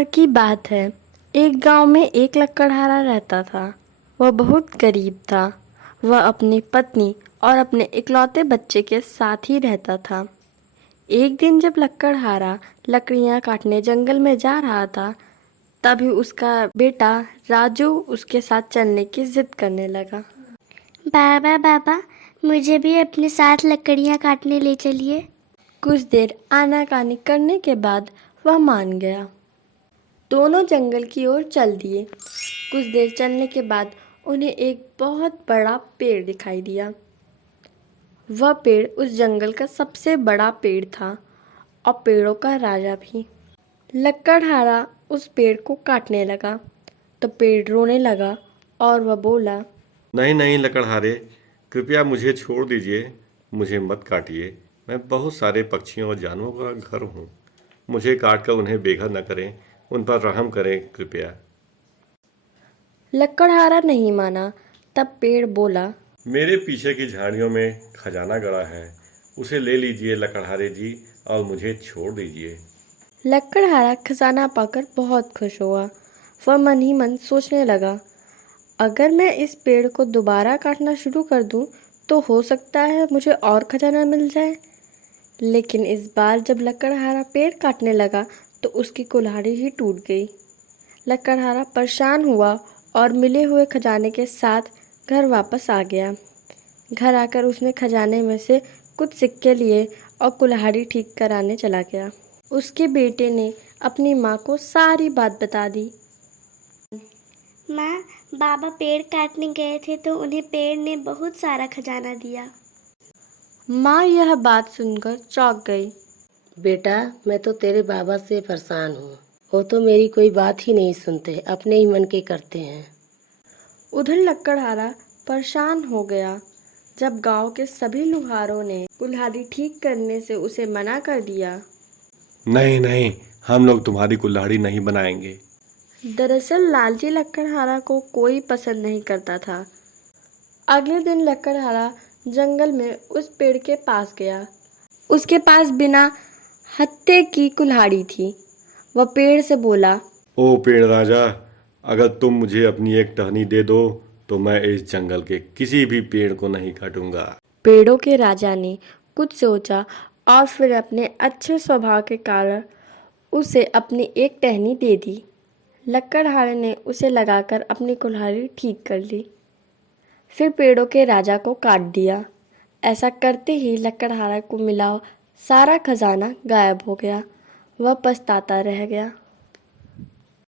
बार की बात है। एक गांव में एक लकड़हारा रहता था। वह बहुत गरीब था। वह अपनी पत्नी और अपने इकलौते बच्चे के साथ ही रहता था। एक दिन जब लकड़हारा लकड़ियां काटने जंगल में जा रहा था, तभी उसका बेटा राजू उसके साथ चलने की जिद करने लगा। बाबा बाबा, मुझे भी अपने साथ लकड़ियाँ काटने ले चलिए। कुछ देर आनाकानी करने के बाद वह मान गया। दोनों जंगल की ओर चल दिए। कुछ देर चलने के बाद उन्हें एक बहुत बड़ा पेड़ दिखाई दिया। वह पेड़ उस जंगल का सबसे बड़ा पेड़ था और पेड़ों का राजा भी। लकड़हारा उस पेड़ को काटने लगा तो पेड़ रोने लगा और वह बोला, नहीं नहीं लकड़हारे, कृपया मुझे छोड़ दीजिए। मुझे मत काटिए। मैं बहुत सारे पक्षियों और जानवरों का घर हूँ। मुझे काटकर उन्हें बेघर न करें। उन पर रहम करें कृपया। लकड़हारा नहीं माना। तब पेड़ बोला, मेरे पीछे की झाड़ियों में खजाना गड़ा है। उसे ले लीजिए लकड़हारे जी, और मुझे छोड़ दीजिए। लकड़हारा खजाना पाकर बहुत खुश हुआ। वह मन ही मन सोचने लगा, अगर मैं इस पेड़ को दोबारा काटना शुरू कर दूं, तो हो सकता है मुझे और खजाना मिल जाए। लेकिन इस बार जब लकड़हारा पेड़ काटने लगा तो उसकी कुल्हाड़ी ही टूट गई। लकड़हारा परेशान हुआ और मिले हुए खजाने के साथ घर वापस आ गया। घर आकर उसने खजाने में से कुछ सिक्के लिए और कुल्हाड़ी ठीक कराने चला गया। उसके बेटे ने अपनी माँ को सारी बात बता दी। माँ, बाबा पेड़ काटने गए थे तो उन्हें पेड़ ने बहुत सारा खजाना दिया। माँ यह बात सुनकर चौंक गई। बेटा, मैं तो तेरे बाबा से परेशान हूँ। वो तो मेरी कोई बात ही नहीं सुनते, अपने ही मन के करते हैं। उधर लकड़हारा परेशान हो गया। जब गांव के सभी लुहारों ने कुल्हाड़ी ठीक करने से उसे मना कर दिया। नहीं नहीं, हम लोग तुम्हारी कुल्हाड़ी नहीं बनाएंगे। दरअसल लालची लकड़हारा को कोई पसंद नहीं करता था। अगले दिन लकड़हारा जंगल में उस पेड़ के पास गया। उसके पास बिना हत्थे की कुल्हाड़ी थी। वह पेड़ से बोला, ओ पेड़ राजा, अगर तुम मुझे अपनी एक टहनी दे दो तो मैं इस जंगल के किसी भी पेड़ को नहीं काटूंगा। पेड़ों के राजा ने कुछ सोचा और फिर अपने अच्छे स्वभाव के कारण उसे अपनी एक टहनी दे दी। लकड़हारे ने उसे लगाकर अपनी कुल्हाड़ी ठीक कर ली, फिर पेड़ों के राजा को काट दिया। ऐसा करते ही लकड़हारा को मिला सारा खजाना गायब हो गया। वह पछताता रह गया।